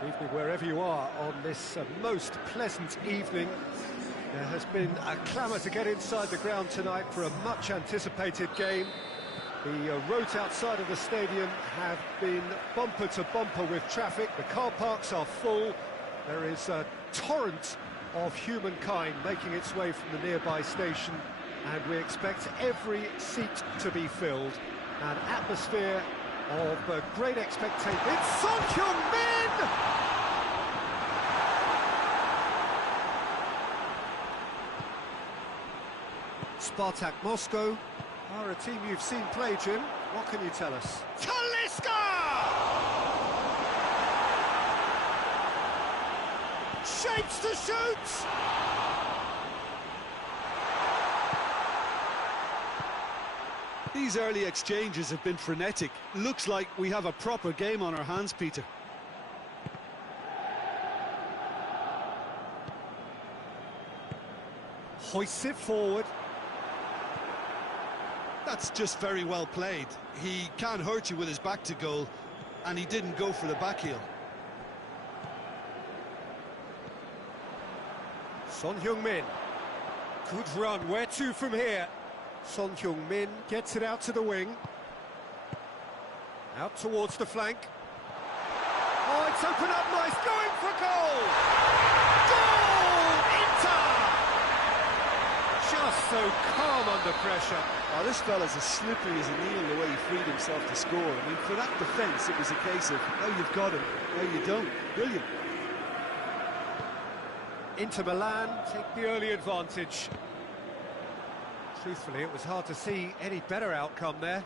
Good evening wherever you are on this most pleasant evening. There has been a clamour to get inside the ground tonight for a much-anticipated game. The roads outside of the stadium have been bumper to bumper with traffic. The car parks are full. There is a torrent of humankind making its way from the nearby station, and we expect every seat to be filled. An atmosphere of great expectation. It's Son Heung-min! Spartak Moscow are a team you've seen play, Jim. What can you tell us? Talisca! Shapes to shoot! These early exchanges have been frenetic. Looks like we have a proper game on our hands, Peter. Hoists it forward. That's just very well played. He can't hurt you with his back to goal, and he didn't go for the back heel. Son Heung-min. Good run. Where to from here? Son Heung-min gets it out to the wing. Out towards the flank. Oh, it's opened up nice. Going for goal! Goal! Inter! Just so calm under pressure. Oh, this fella's as slippery as a needle the way he freed himself to score. I mean, for that defence, it was a case of, now you've got him, now you don't. Brilliant. Inter Milan take the early advantage. Truthfully, it was hard to see any better outcome there.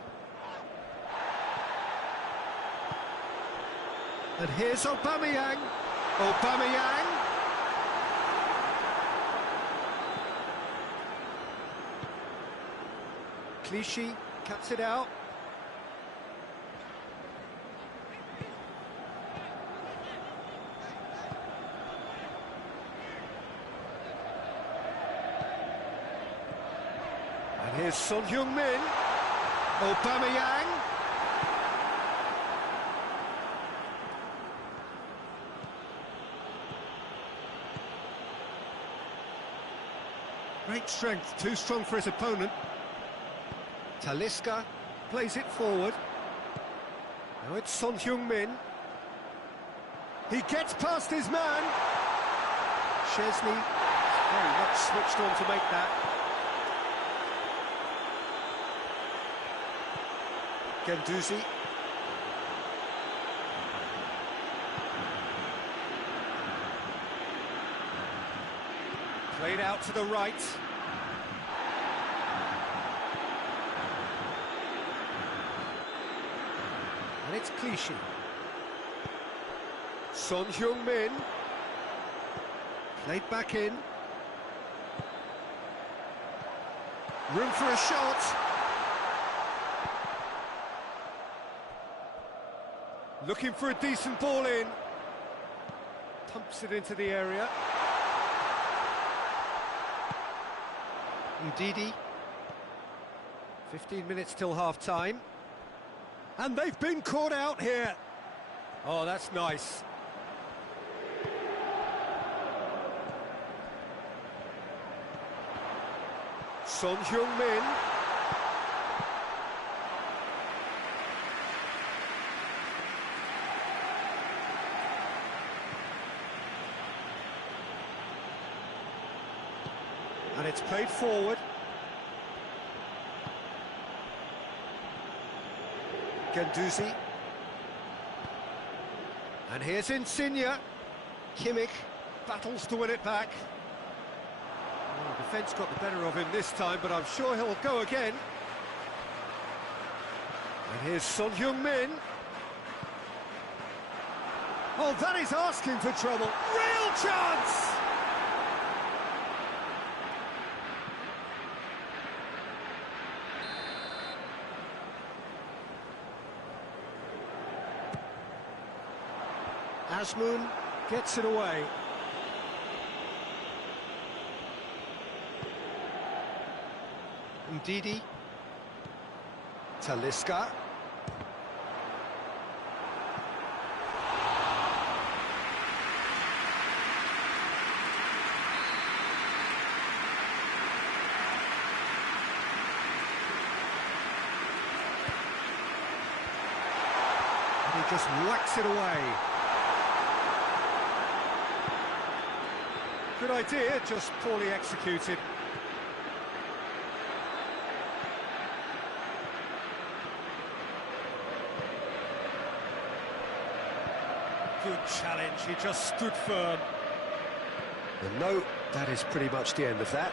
And here's Aubameyang. Aubameyang. Clichy cuts it out. And here's Son Heung-min. Aubameyang. Great strength, too strong for his opponent. Talisca plays it forward. Now it's Son Heung-min. He gets past his man. Szczesny very much switched on to make that. Guendouzi. Played out to the right. And it's Clichy. Son Heung-min. Played back in. Room for a shot. Looking for a decent ball in. Pumps it into the area. Ndidi. 15 minutes till half-time. And they've been caught out here. Oh, that's nice. Son Heung-min. And it's played forward. Guendouzi. And here's Insigne. Kimmich battles to win it back. Oh, defence got the better of him this time, but I'm sure he'll go again. And here's Son Heung-min. Oh, that is asking for trouble. Real chance! Azmoun gets it away. Ndidi. Talisca. he just whacks it away. Good idea, just poorly executed. Good challenge, he just stood firm. And no, that is pretty much the end of that.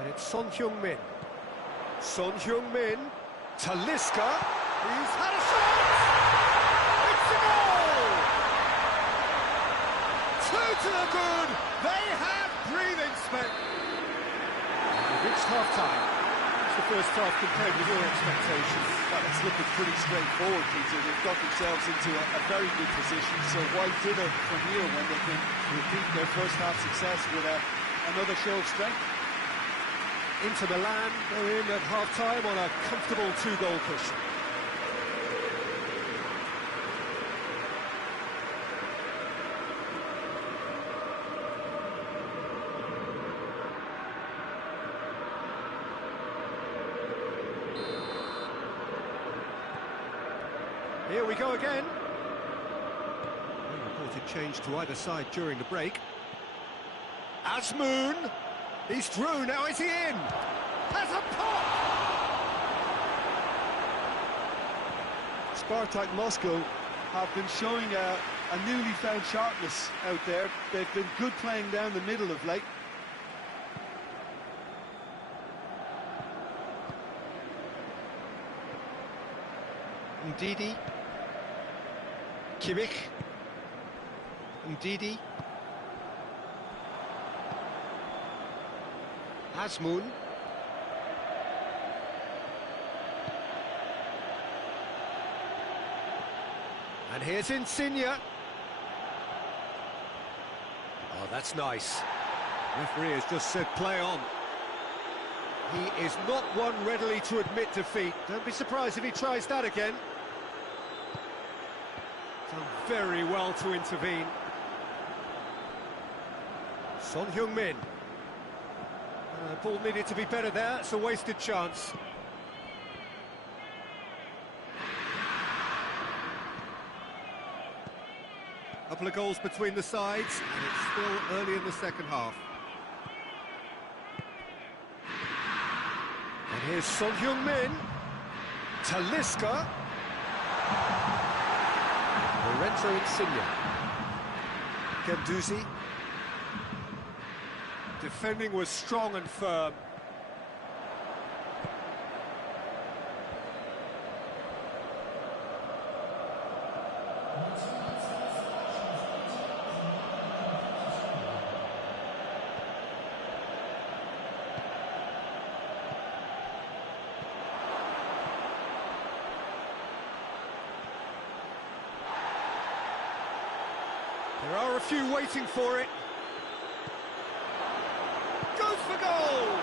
And it's Son Heung-min. Son Heung-min, Talisca, he's had a shot! It's a goal! 2 to the good, they have breathing space. We've reached half-time. The first half compared with your expectations? Well, it's looking pretty straightforward, Peter. They've got themselves into a very good position, so why dither from here when they can repeat their first half success with another show of strength? Inter Milan, they're in at half-time on a comfortable 2-goal cushion. Here we go again. No reported change to either side during the break. Azmoun, he's through, now is he in? Has a pop! Spartak Moscow have been showing a newly found sharpness out there. They've been good playing down the middle of late. Ndidi, Kimmich, Ndidi, Azmoun, and here's Insigne. Oh, that's nice. Referee has just said play on. He is not one readily to admit defeat. Don't be surprised if he tries that again. Done very well to intervene. Son Heung-min. Ball needed to be better there. It's a wasted chance. Couple of goals between the sides, and it's still early in the second half. And here's Son Heung-min, Talisca, Lorenzo Insigne, Guendouzi. Defending was strong and firm. There are a few waiting for it. Goes for goal!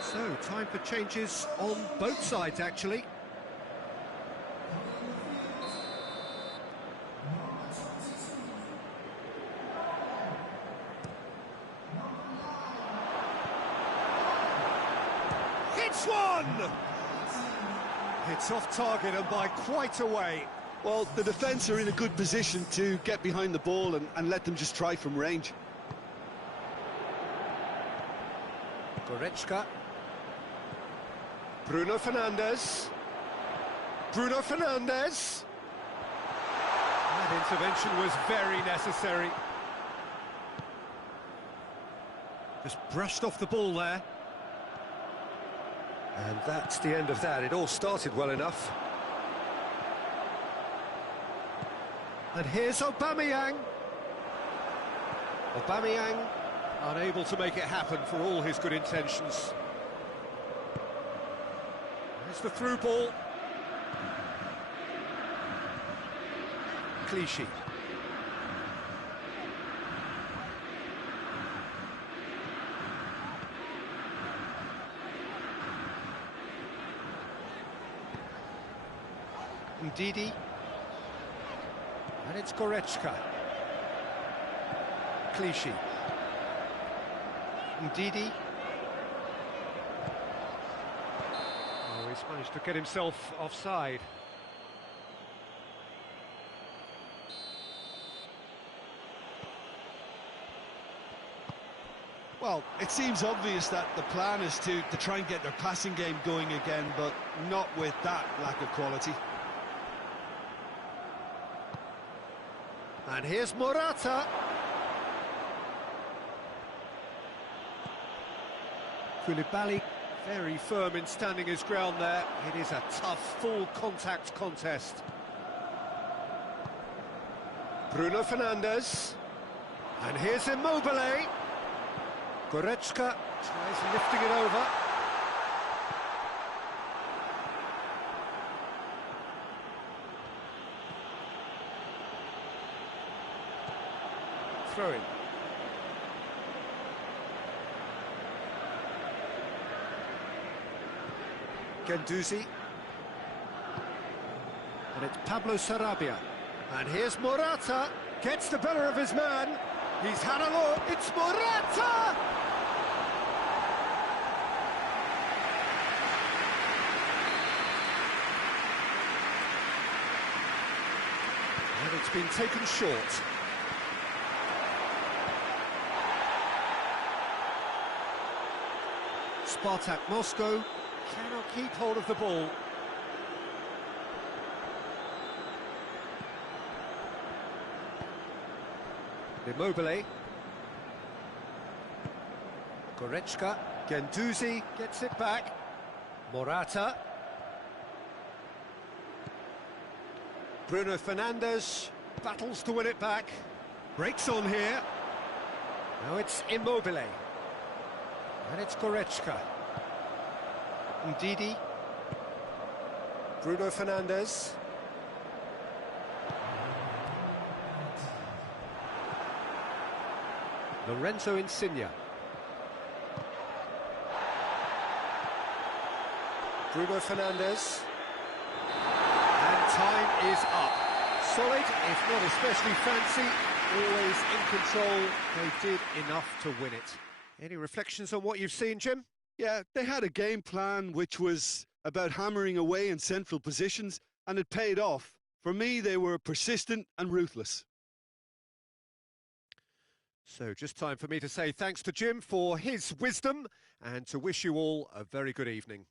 So, time for changes on both sides, actually. Hits one! It's off target and by quite a way. Well, the defence are in a good position to get behind the ball and let them just try from range. Goretzka. Bruno Fernandes. Bruno Fernandes. That intervention was very necessary. Just brushed off the ball there. And that's the end of that. It all started well enough. And here's Aubameyang. Aubameyang unable to make it happen for all his good intentions. There's the through ball. Clichy. Ndidi. And it's Goretzka. Clichy. Ndidi. Oh, he's managed to get himself offside. Well, it seems obvious that the plan is to try and get their passing game going again, but not with that lack of quality. And here's Morata. Koulibaly, very firm in standing his ground there. It is a tough, full-contact contest. Bruno Fernandes. And here's Immobile. Goretzka tries lifting it over. Throw in. Guendouzi. And it's Pablo Sarabia. And here's Morata. Gets the better of his man. He's had a look. It's Morata! And it's been taken short. Spartak Moscow cannot keep hold of the ball. Immobile. Goretzka. Guendouzi gets it back. Morata. Bruno Fernandes battles to win it back. Breaks on here. Now it's Immobile. And it's Goretzka. Ndidi. Bruno Fernandes. Lorenzo Insigne. Bruno Fernandes. And time is up. Solid, if not especially fancy, always in control. They did enough to win it. Any reflections on what you've seen, Jim? Yeah, they had a game plan which was about hammering away in central positions, and it paid off. For me, they were persistent and ruthless. So just time for me to say thanks to Jim for his wisdom and to wish you all a very good evening.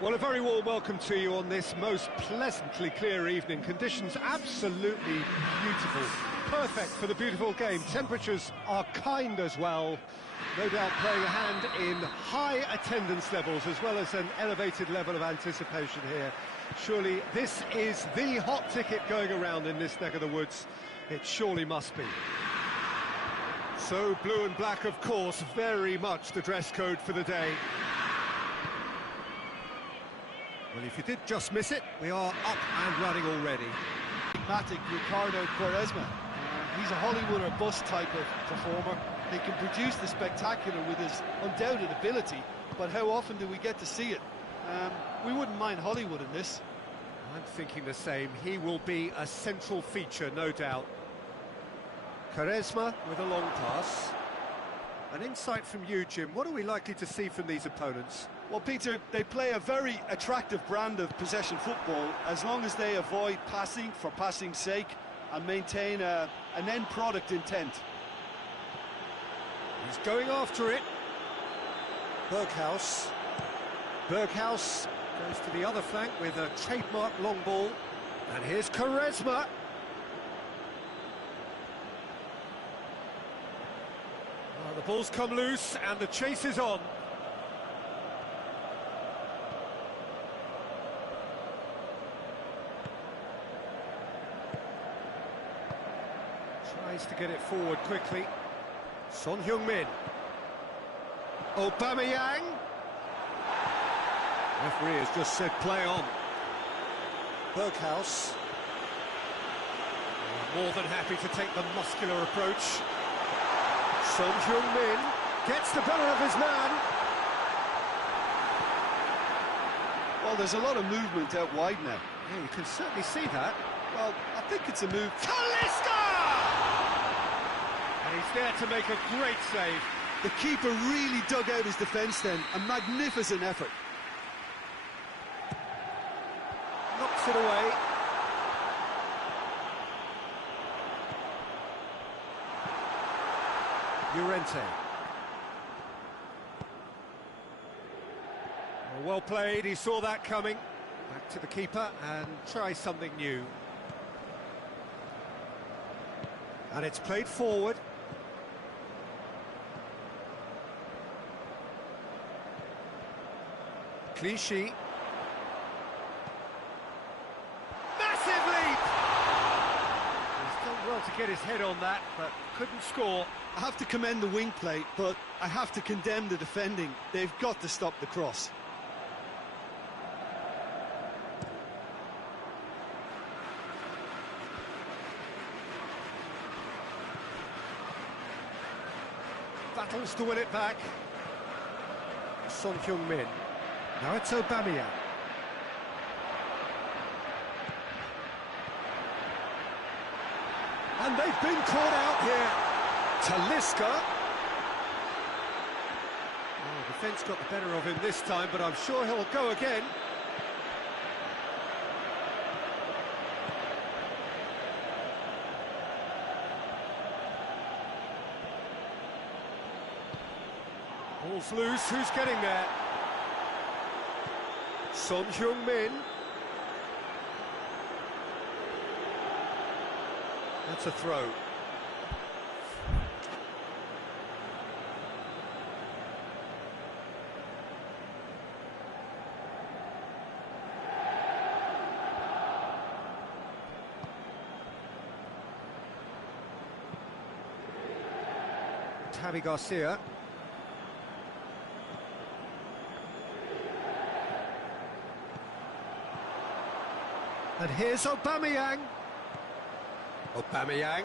Well, a very warm welcome to you on this most pleasantly clear evening. Conditions absolutely beautiful. Perfect for the beautiful game. Temperatures are kind as well. No doubt playing a hand in high attendance levels as well as an elevated level of anticipation here. Surely this is the hot ticket going around in this neck of the woods. It surely must be. So blue and black, of course, very much the dress code for the day. Well, if you did just miss it, we are up and running already. Matic Ricardo Quaresma. He's a Hollywood or bust type of performer. He can produce the spectacular with his undoubted ability, but how often do we get to see it? We wouldn't mind Hollywood in this. I'm thinking the same. He will be a central feature, no doubt. Quaresma with a long pass. An insight from you, Jim. What are we likely to see from these opponents? Well, Peter, they play a very attractive brand of possession football as long as they avoid passing for passing's sake and maintain an end product intent. He's going after it. Berghaus. Berghaus goes to the other flank with a trademark long ball. And here's Quaresma. Well, the ball's come loose and the chase is on. Tries to get it forward quickly. Son Heung-min. Aubameyang. Referee has just said play on. Berghaus. More than happy to take the muscular approach. Son Heung-min gets the better of his man. Well, there's a lot of movement out wide now. Yeah, you can certainly see that. Well, I think it's a move. Talisca! And he's there to make a great save. The keeper really dug out his defence then. A magnificent effort. Knocks it away. Llorente. Well played, he saw that coming. Back to the keeper and try something new. And it's played forward. Clichy. Massive leap! He's done well to get his head on that, but couldn't score. I have to commend the wing play, but I have to condemn the defending. They've got to stop the cross. Battles to win it back. Son Heung-min. Now it's Aubameyang. And they've been caught out here. Talisca. Oh, defence got the better of him this time, but I'm sure he'll go again. Ball's loose, who's getting there? Son Heung-min. That's a throw. Javi Garcia. And here's Aubameyang. Aubameyang.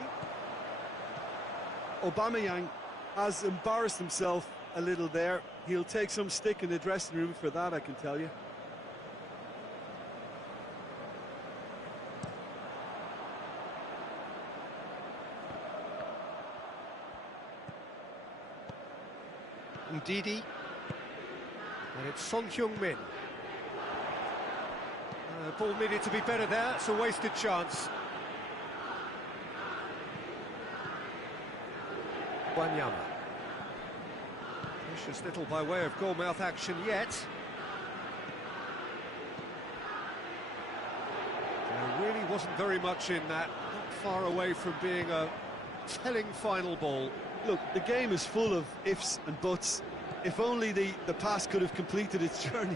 Aubameyang has embarrassed himself a little there. He'll take some stick in the dressing room for that, I can tell you. Ndidi. And it's Son Heung-min. Ball needed to be better there, it's a wasted chance. Wanyama. Precious little by way of goal-mouth action yet. wasn't very much in that, not far away from being a telling final ball. Look, the game is full of ifs and buts. If only the pass could have completed its journey.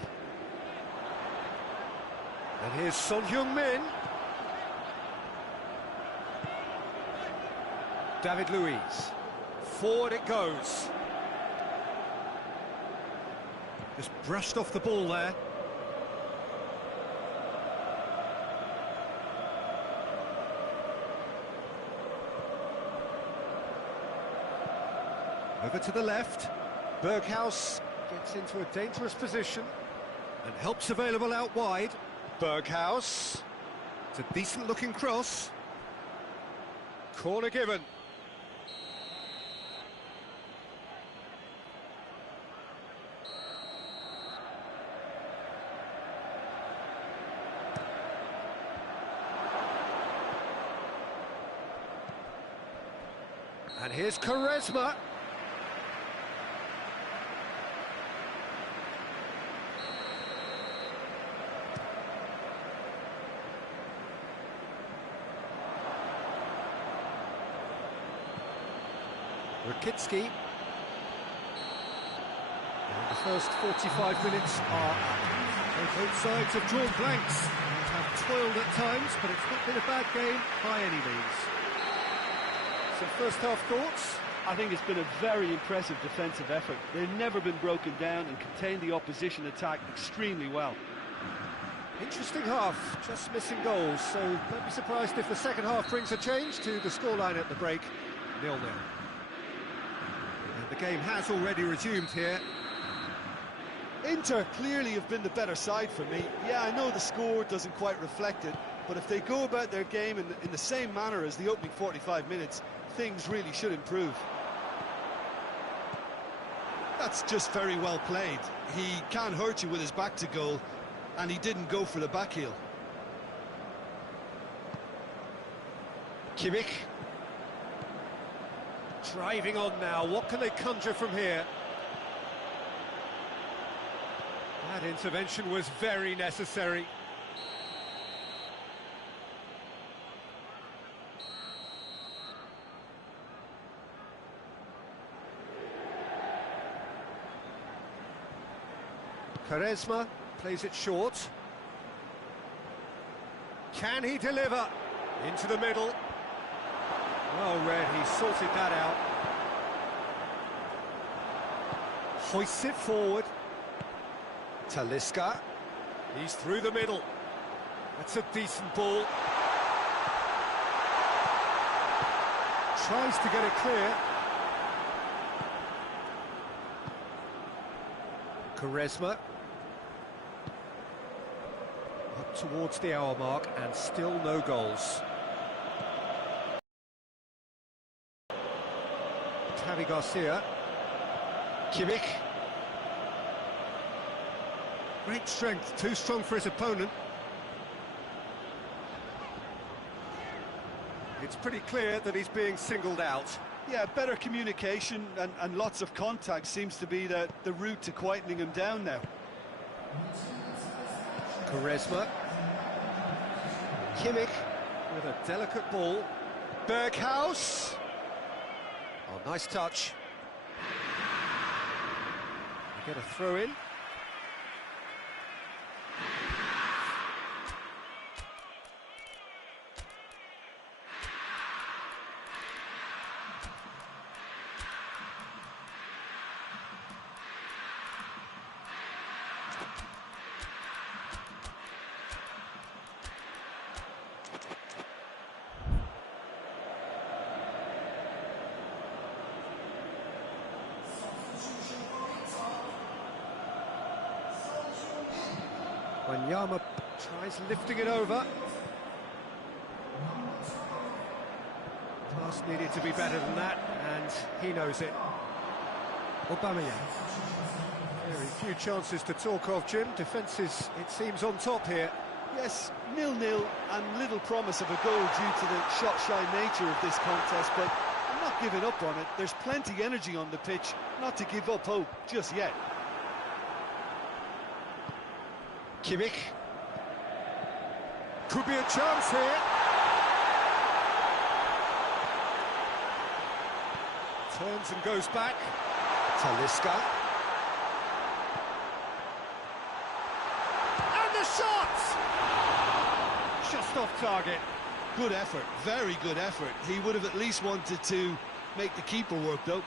And here's Son Heung-min. David Luiz. Forward it goes. Just brushed off the ball there. Over to the left. Berghaus gets into a dangerous position and help's available out wide. Berghaus. It's a decent-looking cross. Corner given. And here's Quaresma. Rakitsky. And the first 45 minutes are up. Both sides have drawn blanks and have toiled at times, but it's not been a bad game by any means. Some first half thoughts? I think it's been a very impressive defensive effort. They've never been broken down and contained the opposition attack extremely well. Interesting half, just missing goals, so don't be surprised if the second half brings a change to the scoreline at the break, 0-0. And the game has already resumed here. Inter clearly have been the better side for me. Yeah, I know the score doesn't quite reflect it, but if they go about their game in the same manner as the opening 45 minutes, things really should improve. That's just very well played. He can't hurt you with his back to goal, and he didn't go for the back heel. Kimmich. Driving on now, what can they conjure from here? That intervention was very necessary. Quaresma plays it short. Can he deliver? Into the middle. Well read, he sorted that out. Hoists it forward. Talisca. He's through the middle. That's a decent ball. Tries to get it clear. Quaresma. Up towards the hour mark and still no goals. Javi Garcia. Kimmich. Great strength, too strong for his opponent. It's pretty clear that he's being singled out. Yeah, better communication and lots of contact seems to be the route to quietening him down now. Quaresma. Kimmich with a delicate ball. Berghaus. Oh, nice touch. They get a throw in. Wanyama tries lifting it over. Pass needed to be better than that, and he knows it. Aubameyang. Very few chances to talk of, Jim. Defence is, it seems, on top here. Yes, 0-0 and little promise of a goal due to the shot-shy nature of this contest, but I'm not giving up on it. There's plenty energy on the pitch, not to give up hope just yet. Kimmich. Could be a chance here. Turns and goes back. Talisca. And the shot! Just off target. Good effort, very good effort. He would have at least wanted to make the keeper work, though.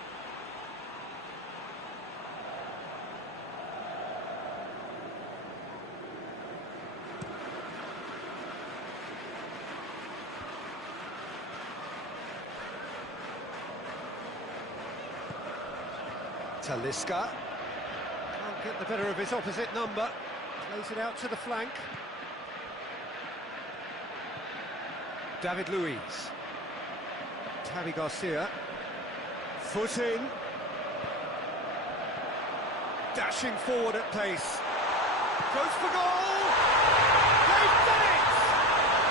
Talisca. Can't get the better of his opposite number. Plays it out to the flank. David Luiz. Javi Garcia. Foot in. Dashing forward at pace. Goes for goal! They've done it!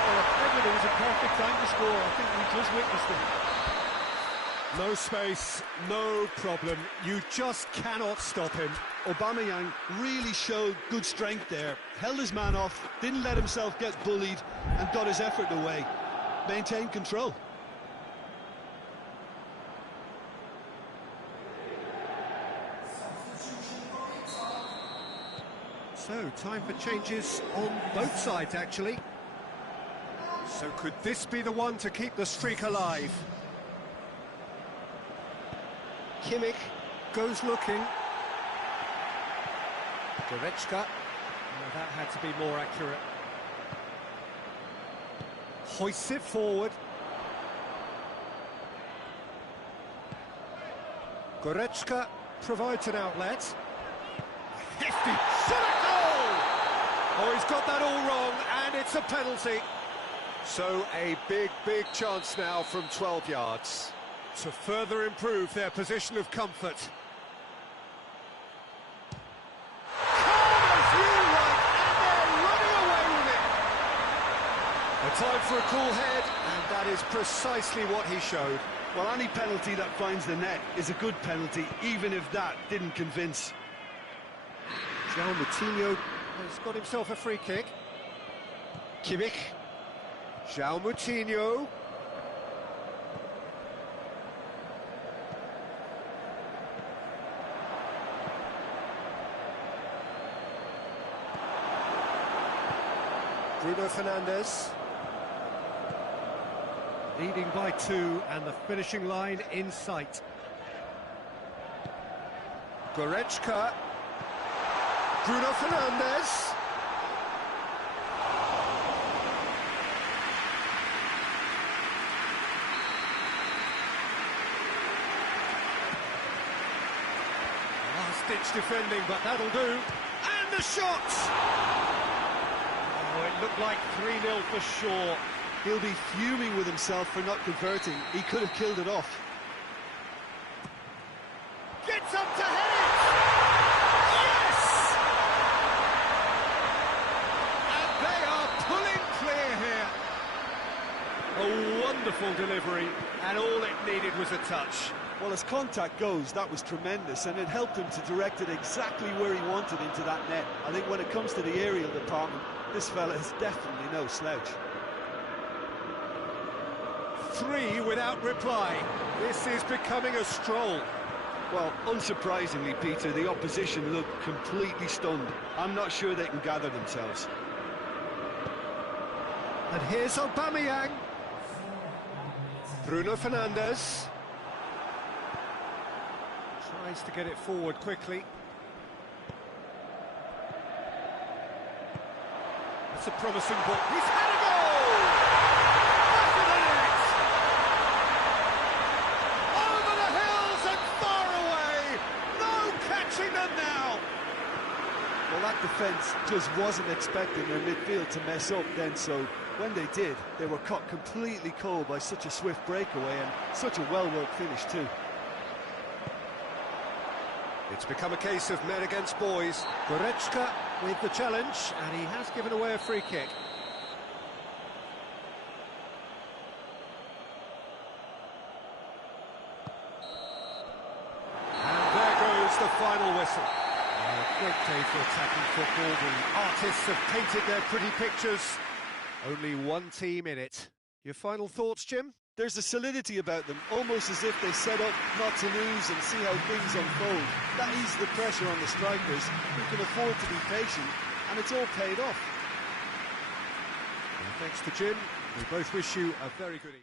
Well, if ever there was a perfect time to score, I think we just witnessed it. No space, no problem. You just cannot stop him. Aubameyang really showed good strength there. Held his man off, didn't let himself get bullied, and got his effort away. Maintained control. So, time for changes on both sides, actually. So could this be the one to keep the streak alive? Kimmich goes looking. Goretzka. Oh, that had to be more accurate. Hoists it forward. Goretzka provides an outlet. Hefty shot at goal! Oh, he's got that all wrong, and it's a penalty. So a big chance now from 12 yards to further improve their position of comfort. Calm as you like, and they're running away with it. A time for a cool head, and that is precisely what he showed. Well, any penalty that finds the net is a good penalty, even if that didn't convince. João Moutinho has got himself a free kick. Kimmich. João Moutinho. Bruno Fernandes. Leading by 2 and the finishing line in sight. Goretzka. Bruno Fernandes. Last-ditch defending, but that'll do. And the shot! Oh, it looked like 3-0 for sure. He'll be fuming with himself for not converting. He could have killed it off. Gets up to head it! Yes! And they are pulling clear here. A wonderful delivery, and all it needed was a touch. Well, as contact goes, that was tremendous, and it helped him to direct it exactly where he wanted into that net. I think when it comes to the aerial department, this fella is definitely no slouch. 3 without reply. This is becoming a stroll. Well, unsurprisingly, Peter, the opposition looked completely stunned. I'm not sure they can gather themselves. And here's Aubameyang. Bruno Fernandes. Tries to get it forward quickly. That's a promising ball. He's had a goal! Back of the net! Over the hills and far away! No catching them now! Well, that defence just wasn't expecting their midfield to mess up then, so when they did, they were caught completely cold by such a swift breakaway and such a well-worked finish too. It's become a case of men against boys. Goretzka with the challenge, and he has given away a free kick. And there goes the final whistle. A great day for attacking football. The artists have painted their pretty pictures. Only one team in it. Your final thoughts, Jim? There's a solidity about them, almost as if they set up not to lose and see how things unfold. That eases the pressure on the strikers, who can afford to be patient, and it's all paid off. And thanks to Jim, we both wish you a very good evening.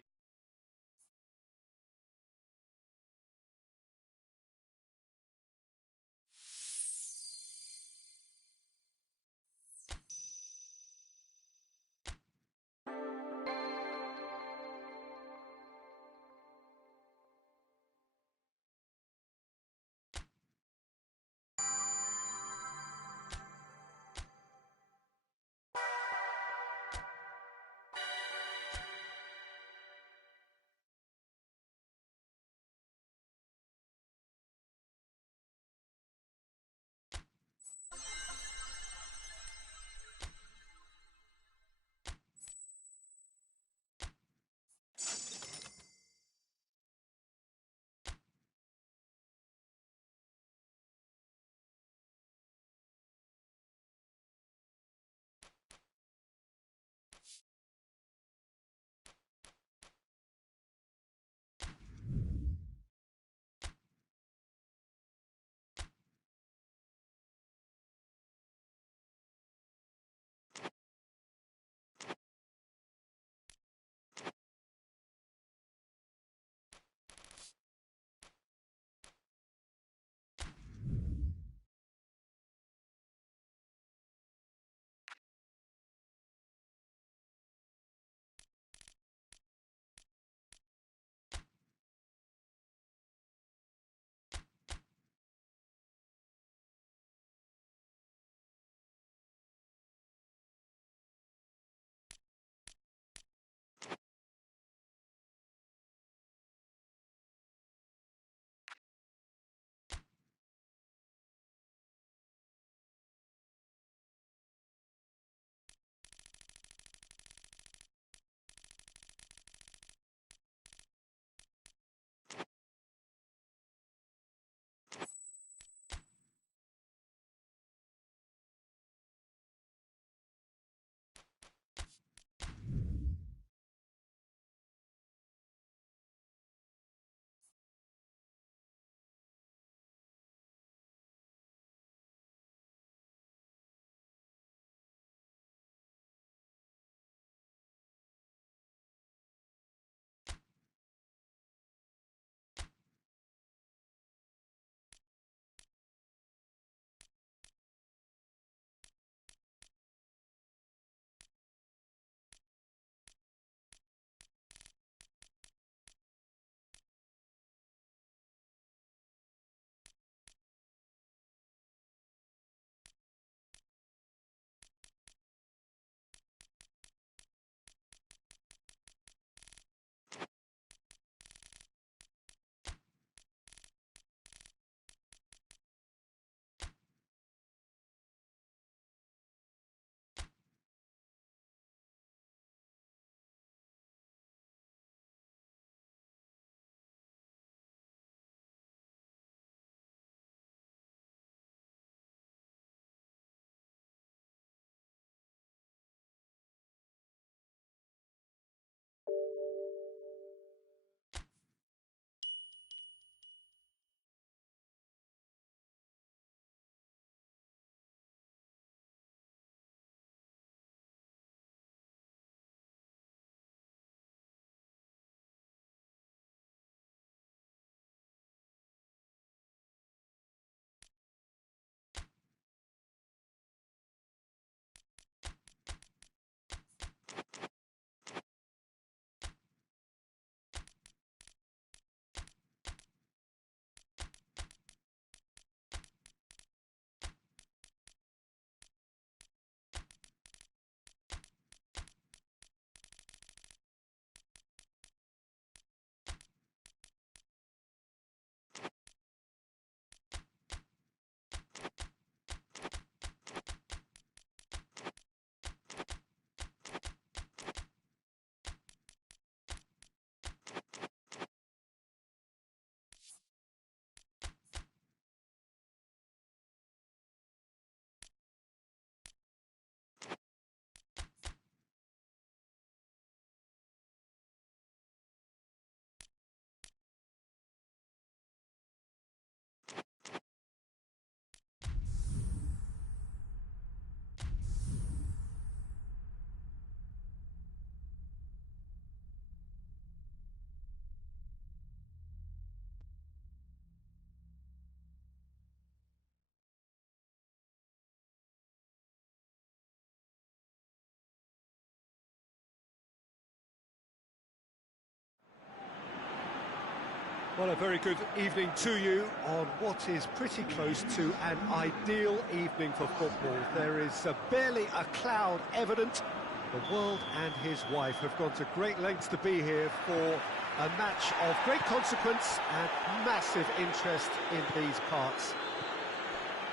Well, a very good evening to you on what is pretty close to an ideal evening for football. There is barely a cloud evident. The world and his wife have gone to great lengths to be here for a match of great consequence and massive interest in these parts.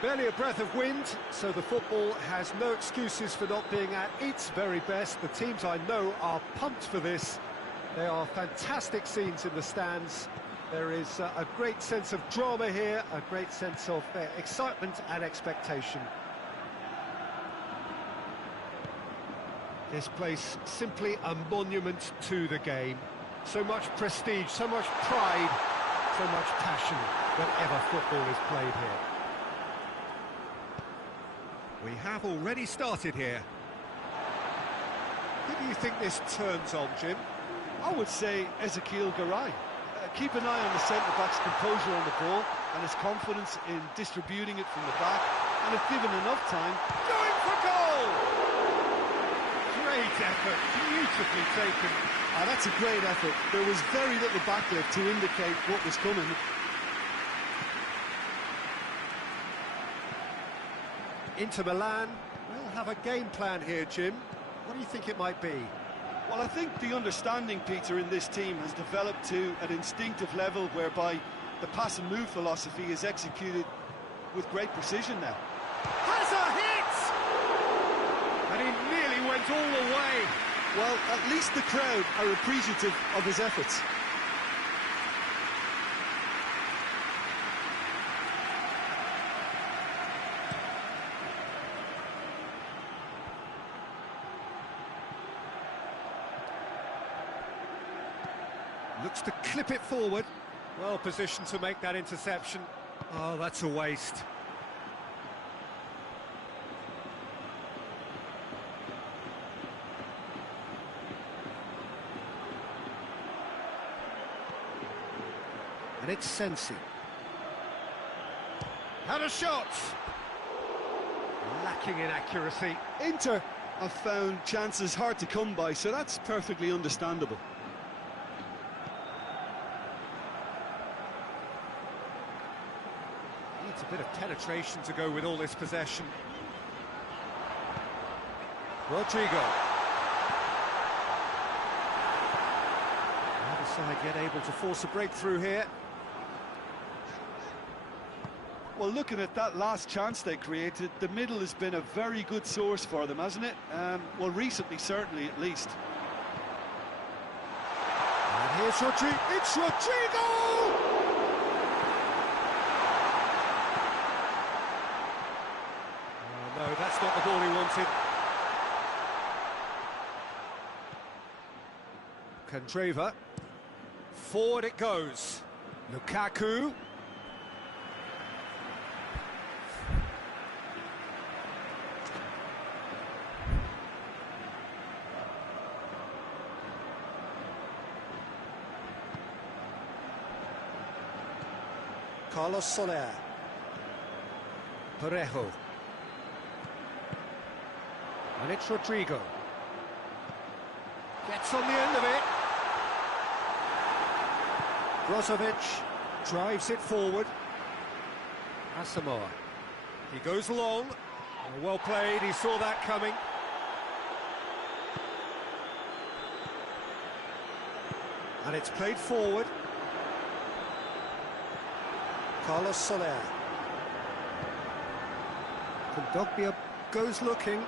Barely a breath of wind, so the football has no excuses for not being at its very best. The teams I know are pumped for this. There are fantastic scenes in the stands. There is a great sense of drama here, a great sense of excitement and expectation. This place simply a monument to the game. So much prestige, so much pride, so much passion whenever football is played here. We have already started here. Who do you think this turns on, Jim? I would say Ezekiel Garay. Keep an eye on the centre-back's composure on the ball and his confidence in distributing it from the back, and if given enough time, going for goal! Great effort, beautifully taken. That's a great effort. There was very little backlift to indicate what was coming. Inter Milan will have a game plan here, Jim. What do you think it might be? Well, I think the understanding, Peter, in this team has developed to an instinctive level whereby the pass and move philosophy is executed with great precision now. Has a hit! And he nearly went all the way. Well, at least the crowd are appreciative of his efforts. Looks to clip it forward. Well positioned to make that interception. Oh, that's a waste. And it's Sensi. Had a shot! Lacking in accuracy. Inter have found chances hard to come by, so that's perfectly understandable. Needs a bit of penetration to go with all this possession. Rodrigo. Neither side yet able to force a breakthrough here. Well, looking at that last chance they created, the middle has been a very good source for them, hasn't it? Well, recently, certainly, at least. And here's Rodrigo. It's Rodrigo! Oh, no, that's not the ball he wanted. Candreva. Forward it goes. Lukaku. Carlos Soler. Parejo. And it's Rodrigo. Gets on the end of it. Brozovic drives it forward. Asamoah. He goes long. Well played, he saw that coming. And it's played forward. Carlos Soler. Kondogbia goes looking.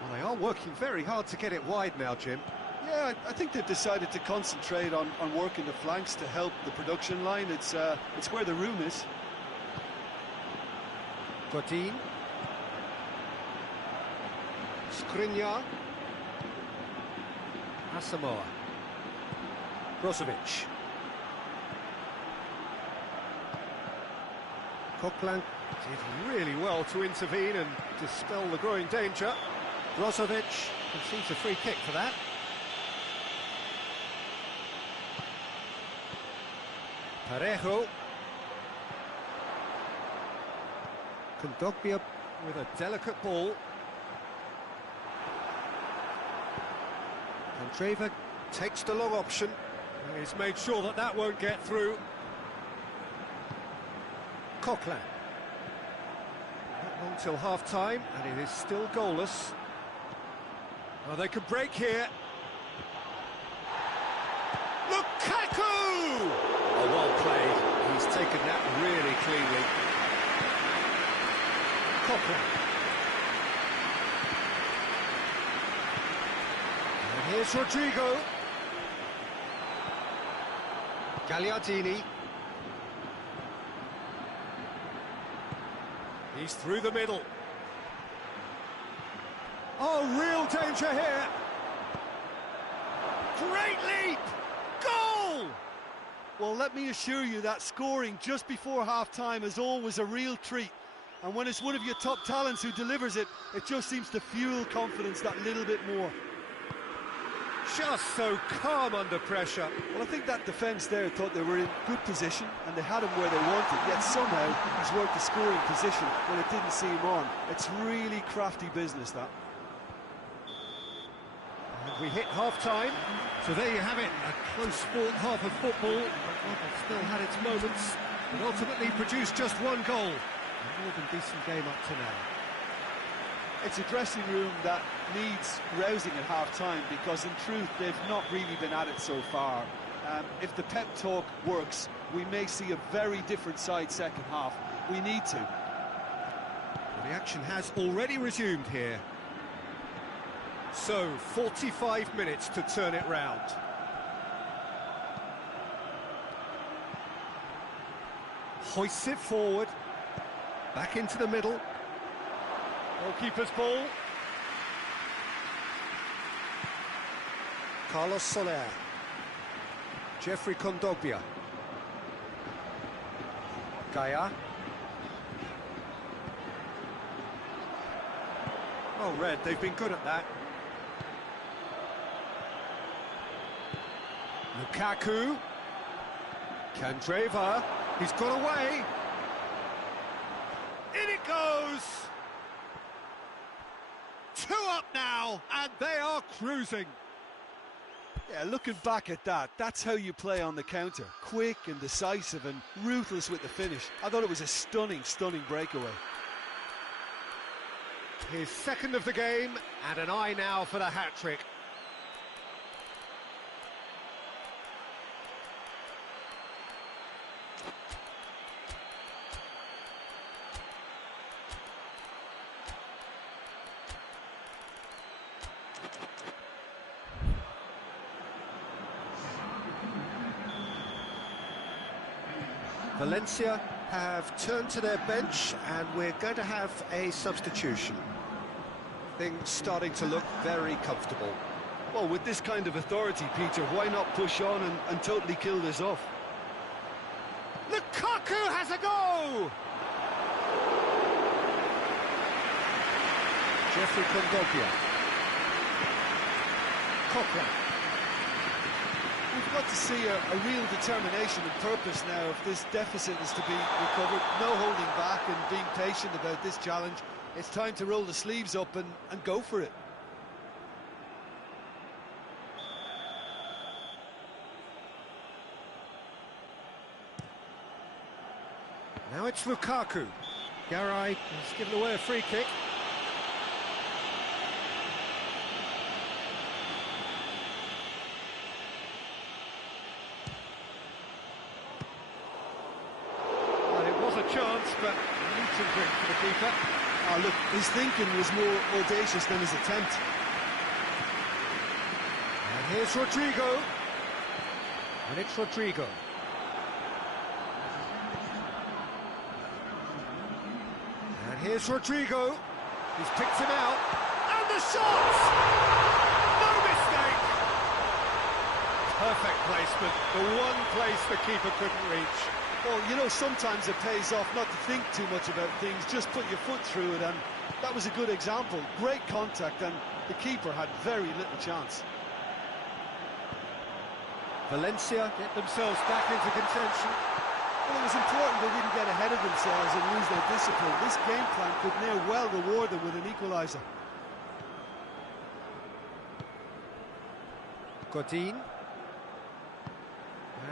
Well, they are working very hard to get it wide now, Jim. Yeah, I think they've decided to concentrate on working the flanks to help the production line. It's where the room is. Godin. Skriniar. Asamoah. Brozovic. Coquelin did really well to intervene and dispel the growing danger. Brozovic conceives a free kick for that. Parejo. Kondogbia with a delicate ball. Candreva takes the long option. He's made sure that that won't get through. Coquelin. Not long till half-time, and it is still goalless. Oh, they could break here. Lukaku! Oh, well played. He's taken that really cleanly. Coquelin. And here's Rodrigo. Gagliardini. He's through the middle. Oh, real danger here. Great leap! Goal! Well, let me assure you that scoring just before half-time is always a real treat. And when it's one of your top talents who delivers it, it just seems to fuel confidence that little bit more. Just so calm under pressure. Well, I think that defence there thought they were in good position and they had him where they wanted, yet somehow he's worked the scoring position when it didn't see him on. It's really crafty business, that. And we hit half-time, so there you have it, a close-fought half of football. It still had its moments, but ultimately produced just one goal. A more than decent game up to now. It's a dressing room that needs rousing at half-time because, in truth, they've not really been at it so far. If the pep talk works, we may see a very different side second half. We need to. Well, the action has already resumed here. So, 45 minutes to turn it round. Hoists it forward. Back into the middle. Goalkeeper's ball. Carlos Soler. Jeffrey Kondogbia. Gaia. Oh, Red, they've been good at that. Lukaku. Candreva. He's got away. In it goes! 2 up now, and they are cruising. Yeah, looking back at that, that's how you play on the counter. Quick and decisive and ruthless with the finish. I thought it was a stunning, stunning breakaway. His second of the game, and an eye now for the hat-trick. Valencia have turned to their bench, and we're going to have a substitution. Things starting to look very comfortable. Well, with this kind of authority, Peter, why not push on and totally kill this off? Lukaku has a go! Jeffrey Kondogbia. Coquelin. We've got to see a real determination and purpose now if this deficit is to be recovered. No holding back and being patient about this challenge. It's time to roll the sleeves up and go for it. Now it's Lukaku. Garay has given away a free kick. Chance, but neat and quick for the keeper. Oh, look, his thinking was more audacious than his attempt. And here's Rodrigo. And it's Rodrigo. And here's Rodrigo. He's picked him out. And the shot! No mistake! Perfect placement. The one place the keeper couldn't reach. Well, you know, sometimes it pays off not to think too much about things, just put your foot through it, and that was a good example. Great contact, and the keeper had very little chance. Valencia get themselves back into contention. Well, it was important they didn't get ahead of themselves and lose their discipline. This game plan could near well reward them with an equaliser. Godin.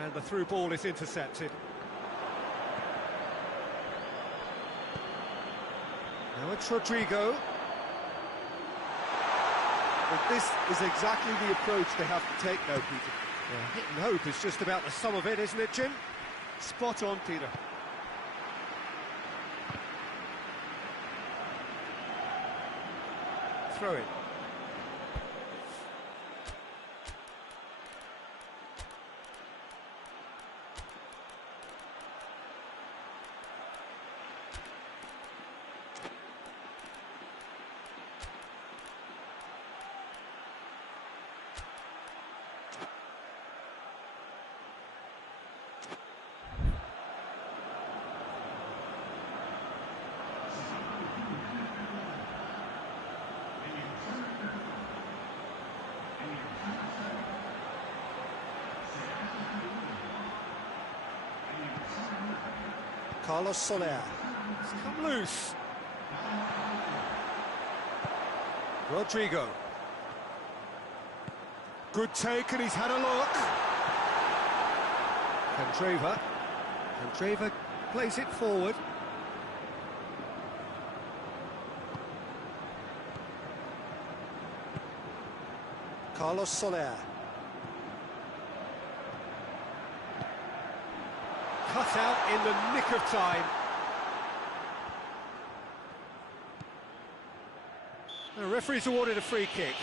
And the through ball is intercepted. Now it's Rodrigo. But this is exactly the approach they have to take now, Peter. Yeah, hit and hope is just about the sum of it, isn't it, Jim? Spot on, Peter. Throw it. Carlos Soler. It's come loose. Rodrigo. Good take, and he's had a look. Candreva plays it forward. Carlos Soler. Cut out in the nick of time. The referee's awarded a free kick.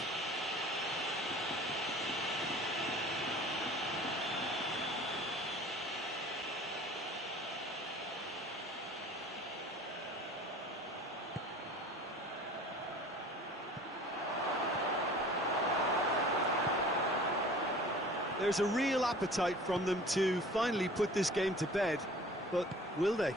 There's a real appetite from them to finally put this game to bed, but will they?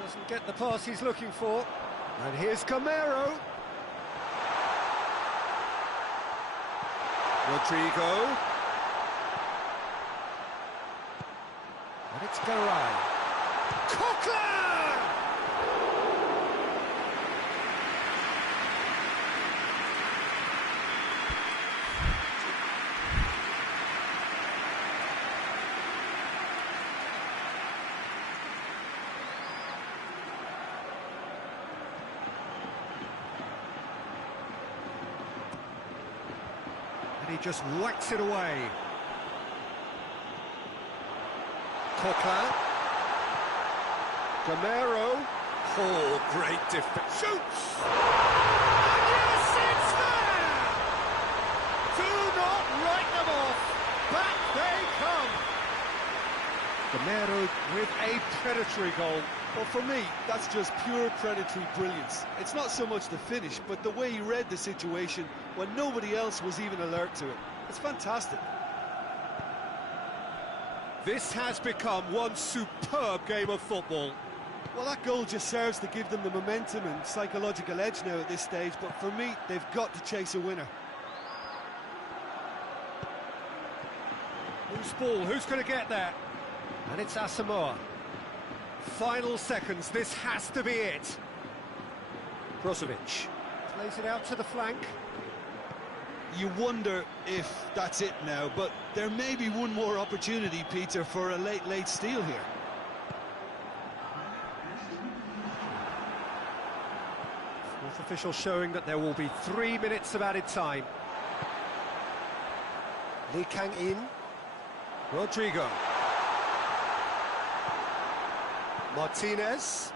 Doesn't get the pass he's looking for. And here's Camero. Rodrigo. And it's Garay. Coquelin! And he just whacks it away. Coquelin. Camero. Oh, great defense. Shoots! And yes, it's there! Do not write them off. Back they come. Camero with a predatory goal. Well, for me, that's just pure predatory brilliance. It's not so much the finish, but the way he read the situation when nobody else was even alert to it. It's fantastic. This has become one superb game of football. Well, that goal just serves to give them the momentum and psychological edge now at this stage, but for me, they've got to chase a winner. Loose ball, who's going to get there? And it's Asamoah. Final seconds, this has to be it. Brozovic plays it out to the flank. You wonder if that's it now, but there may be one more opportunity, Peter, for a late steal here. Fourth official showing that there will be 3 minutes of added time. Lee Kang-in. Rodrigo. Martinez.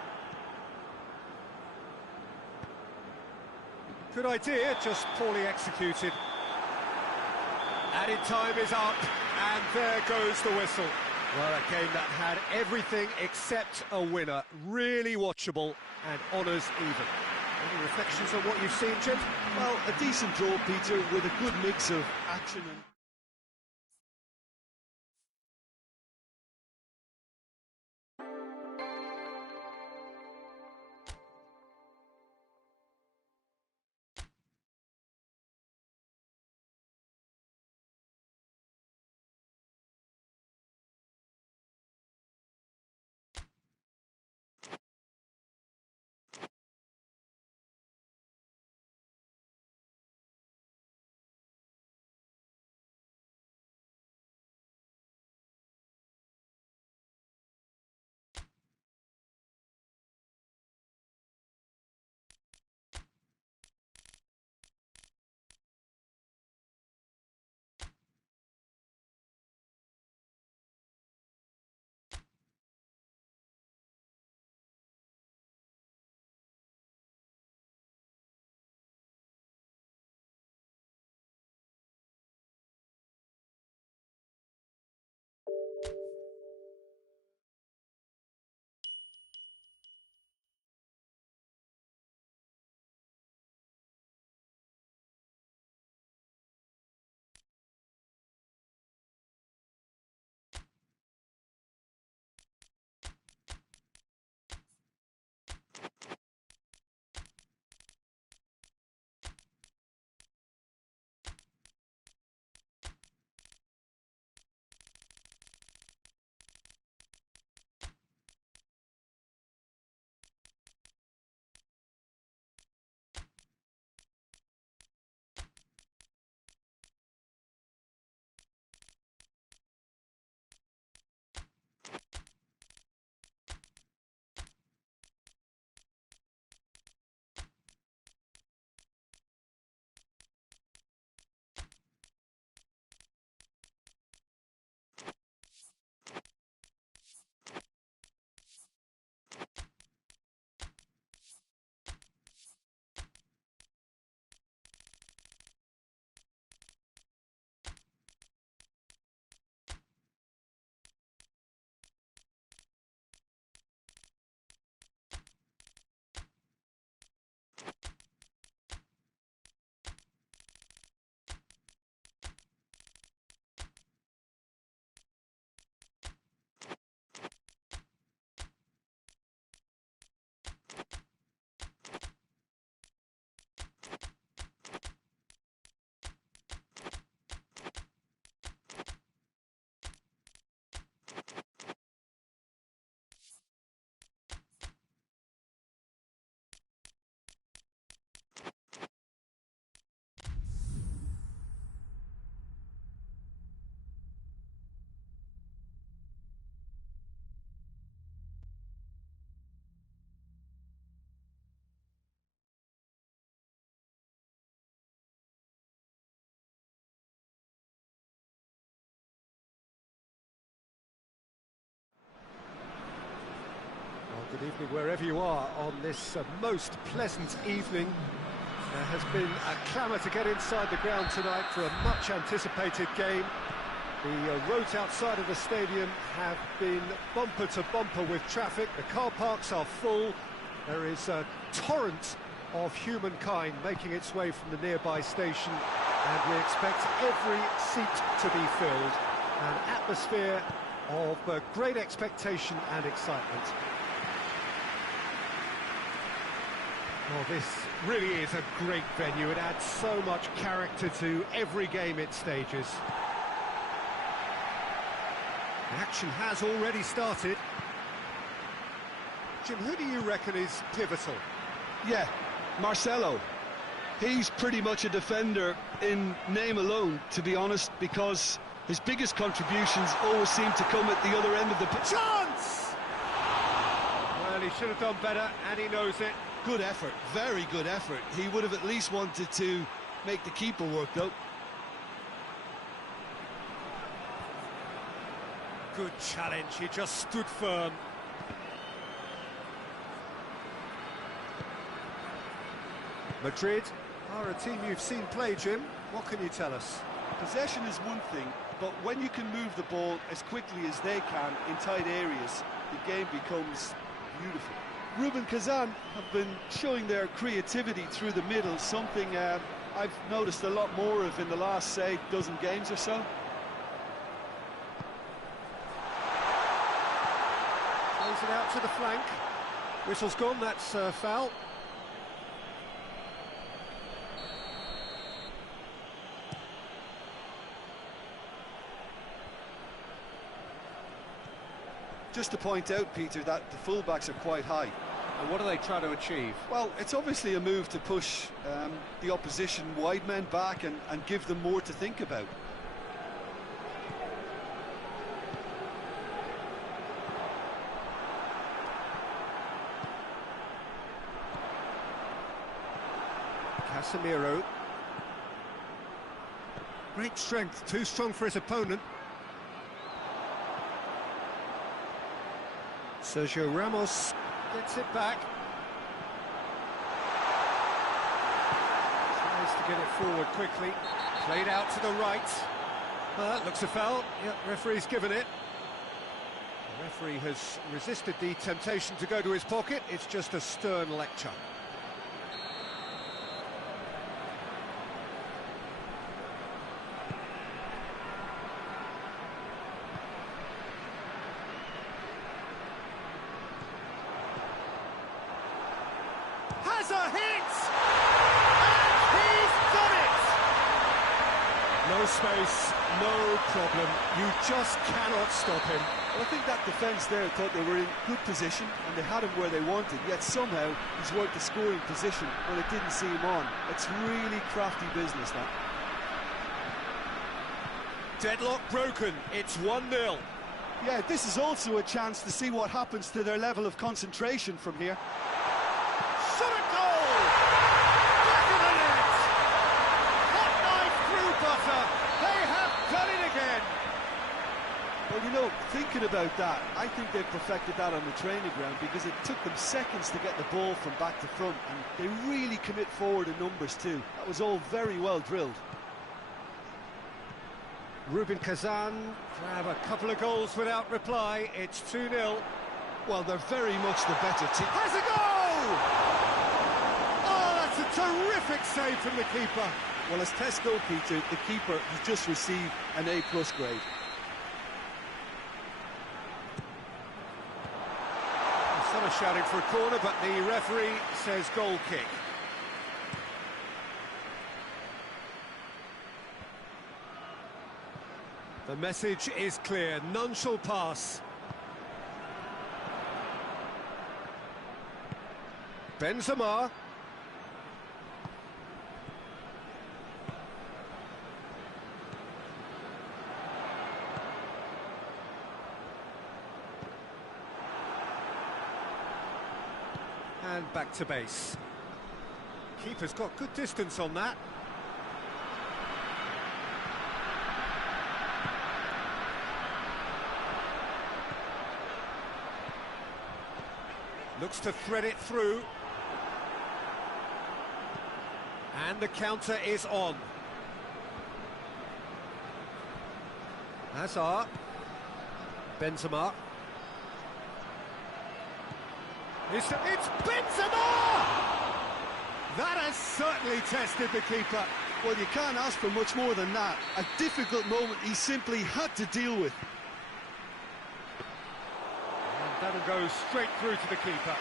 Good idea, just poorly executed. Added time is up, and there goes the whistle. Well, a game that had everything except a winner. Really watchable and honours even. Any reflections on what you've seen, Jim? Well, a decent draw, Peter, with a good mix of action and... Good evening wherever you are on this most pleasant evening. There has been a clamour to get inside the ground tonight for a much anticipated game. The roads outside of the stadium have been bumper to bumper with traffic. The car parks are full. There is a torrent of humankind making its way from the nearby station, and we expect every seat to be filled. An atmosphere of great expectation and excitement. Well, this really is a great venue. It adds so much character to every game it stages. The action has already started. Jim, who do you reckon is pivotal? Yeah, Marcelo. He's pretty much a defender in name alone, to be honest, because his biggest contributions always seem to come at the other end of the pitch. Chance! Well, he should have done better, and he knows it. Good effort, very good effort. He would have at least wanted to make the keeper work, though. Good challenge, he just stood firm. Madrid are a team you've seen play, Jim. What can you tell us? Possession is one thing, but when you can move the ball as quickly as they can in tight areas, the game becomes beautiful. Rubin Kazan have been showing their creativity through the middle, something I've noticed a lot more of in the last, say, dozen games or so. Plays it out to the flank. Whistle's gone, that's foul. Just to point out, Peter, that the fullbacks are quite high. And what are they trying to achieve? Well, it's obviously a move to push the opposition wide men back and give them more to think about. Casemiro. Great strength, too strong for his opponent. Sergio Ramos gets it back. Tries to get it forward quickly. Played out to the right. That looks a foul. Yep, referee's given it. The referee has resisted the temptation to go to his pocket. It's just a stern lecture. Has a hit! And he's done it! No space, no problem. You just cannot stop him. Well, I think that defence there thought they were in good position and they had him where they wanted, yet somehow he's worked the scoring position when it didn't see him on. It's really crafty business, that. Deadlock broken, it's 1-0. Yeah, this is also a chance to see what happens to their level of concentration from here. Shot a goal! Back of the net! Hot knife through butter! They have done it again! Well, you know, thinking about that, I think they've perfected that on the training ground because it took them seconds to get the ball from back to front, and they really commit forward in numbers too. That was all very well drilled. Rubin Kazan grab a couple of goals without reply. It's 2-0. Well, they're very much the better team. Has a goal! Oh, that's a terrific save from the keeper. Well, as tests go, Peter, the keeper has just received an A+ grade. Some are shouting for a corner, but the referee says goal kick. The message is clear, none shall pass. Benzema. And back to base. Keeper's got good distance on that. Looks to thread it through. And the counter is on. Hazard. Benzema. It's Benzema! That has certainly tested the keeper. Well, you can't ask for much more than that. A difficult moment he simply had to deal with. And that'll go straight through to the keeper.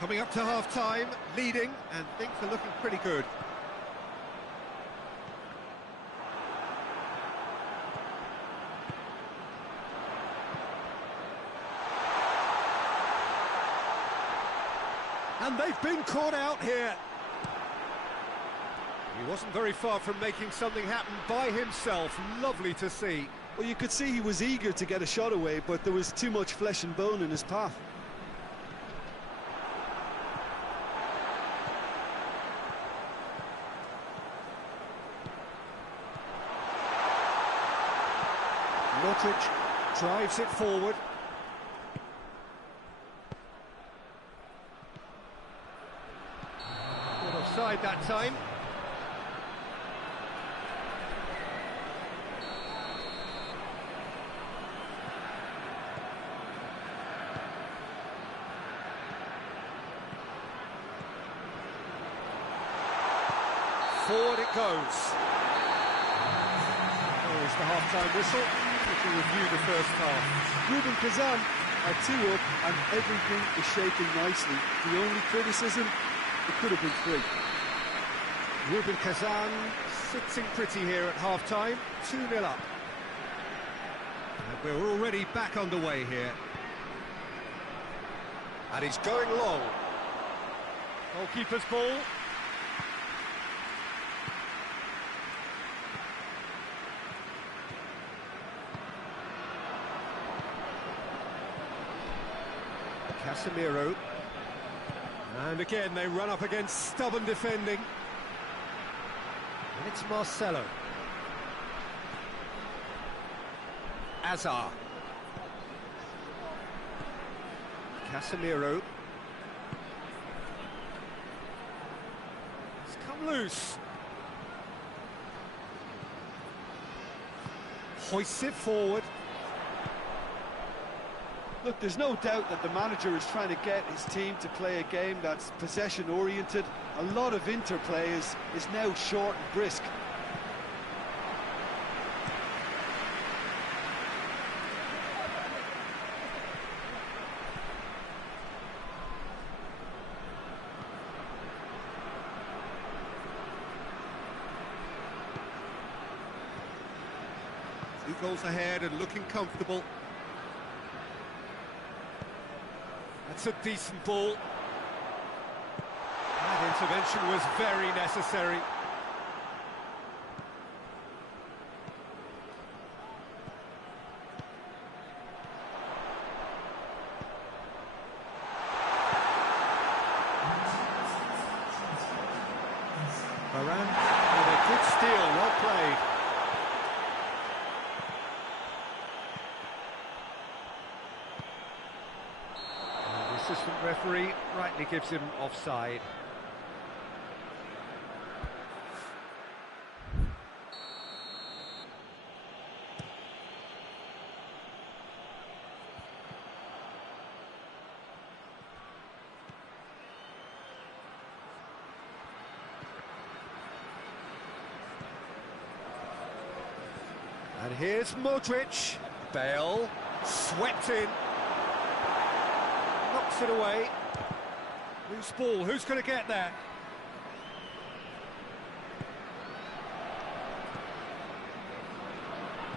Coming up to half-time, leading, and things are looking pretty good. And they've been caught out here. He wasn't very far from making something happen by himself. Lovely to see. Well, you could see he was eager to get a shot away, but there was too much flesh and bone in his path. Modric drives it forward. Not offside that time. Forward it goes. There's the half-time whistle. We can review the first half. Rubin Kazan are 2 up and everything is shaping nicely. The only criticism, it could have been 3. Rubin Kazan sitting pretty here at half-time, 2-0 up. And we're already back underway here. And he's going long. Goalkeeper's ball. Casemiro. And again they run up against stubborn defending. And it's Marcelo. Hazard. Casemiro. It's come loose. Hoists it forward. Look, there's no doubt that the manager is trying to get his team to play a game that's possession-oriented. A lot of interplay is now short and brisk. Two goals ahead and looking comfortable. That's a decent ball. That intervention was very necessary. Varane with a good steal, well played. Assistant referee rightly gives him offside. And here's Modric. Bale swept in. Knocks it away. Loose ball, who's going to get there?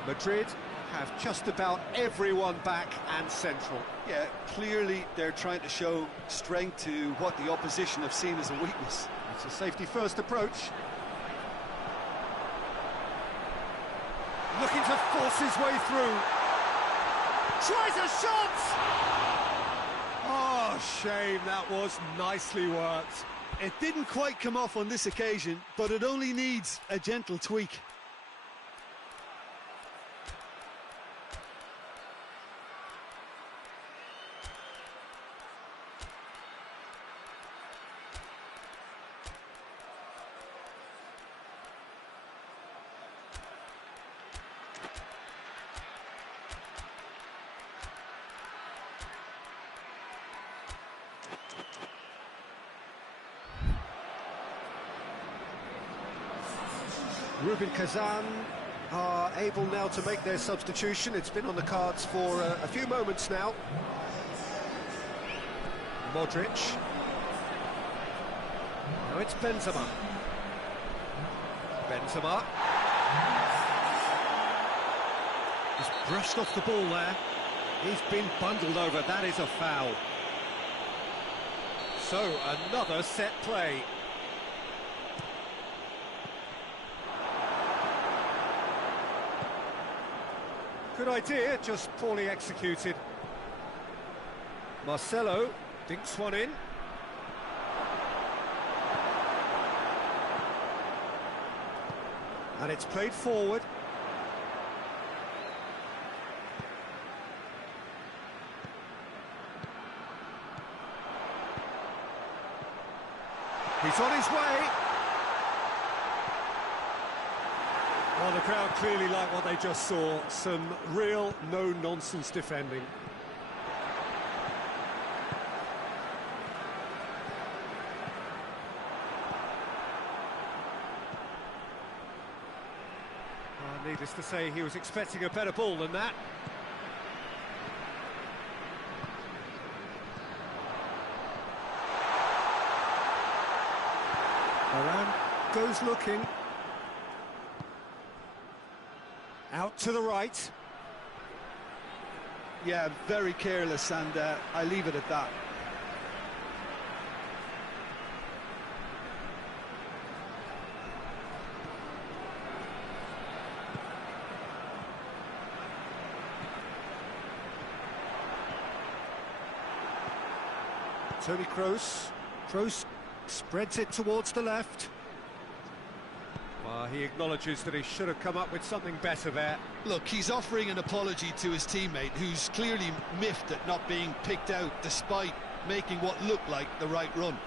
Madrid have just about everyone back and central. Yeah, clearly they're trying to show strength to what the opposition have seen as a weakness. It's a safety-first approach. Looking to force his way through. Tries a shot! Oh, shame, that was nicely worked. It didn't quite come off on this occasion, but it only needs a gentle tweak. Rubin Kazan are able now to make their substitution. It's been on the cards for a few moments now. Modric. Now it's Benzema. Benzema. Just brushed off the ball there. He's been bundled over. That is a foul. So, another set play. Good idea, just poorly executed. Marcelo dinks one in. And it's played forward. He's on his way. Well, the crowd clearly like what they just saw. Some real no-nonsense defending. Needless to say, he was expecting a better ball than that. Varane goes looking. Out to the right. Yeah, very careless, and I leave it at that. Toni Kroos. Kroos spreads it towards the left. Well, he acknowledges that he should have come up with something better there. Look, he's offering an apology to his teammate, who's clearly miffed at not being picked out despite making what looked like the right run.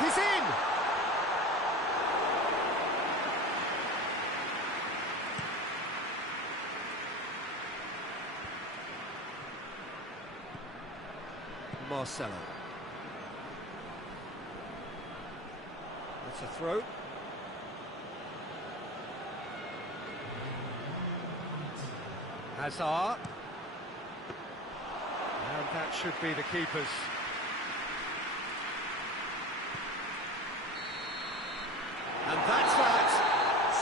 He's in! Marcelo. That's a throw. Hazard. And that should be the keeper's. And that's that.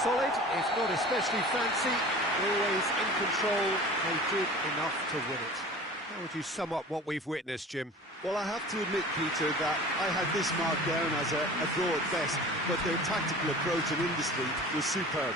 Solid, if not especially fancy, always in control. They did enough to win it. How would you sum up what we've witnessed, Jim? Well, I have to admit, Peter, that I had this marked down as a draw at best, but their tactical approach and industry was superb.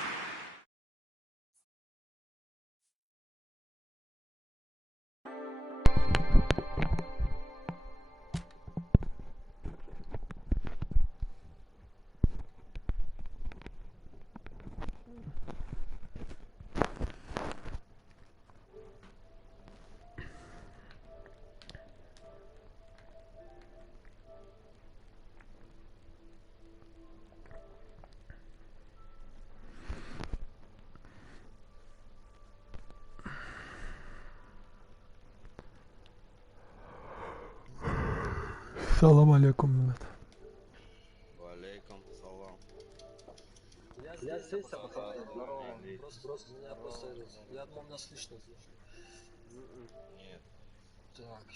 Салам алейкум, Мehmet. Валейкум салам. Я здесь, здорово. Просто, меня просто, я думал, меня слышно. Нет. Так,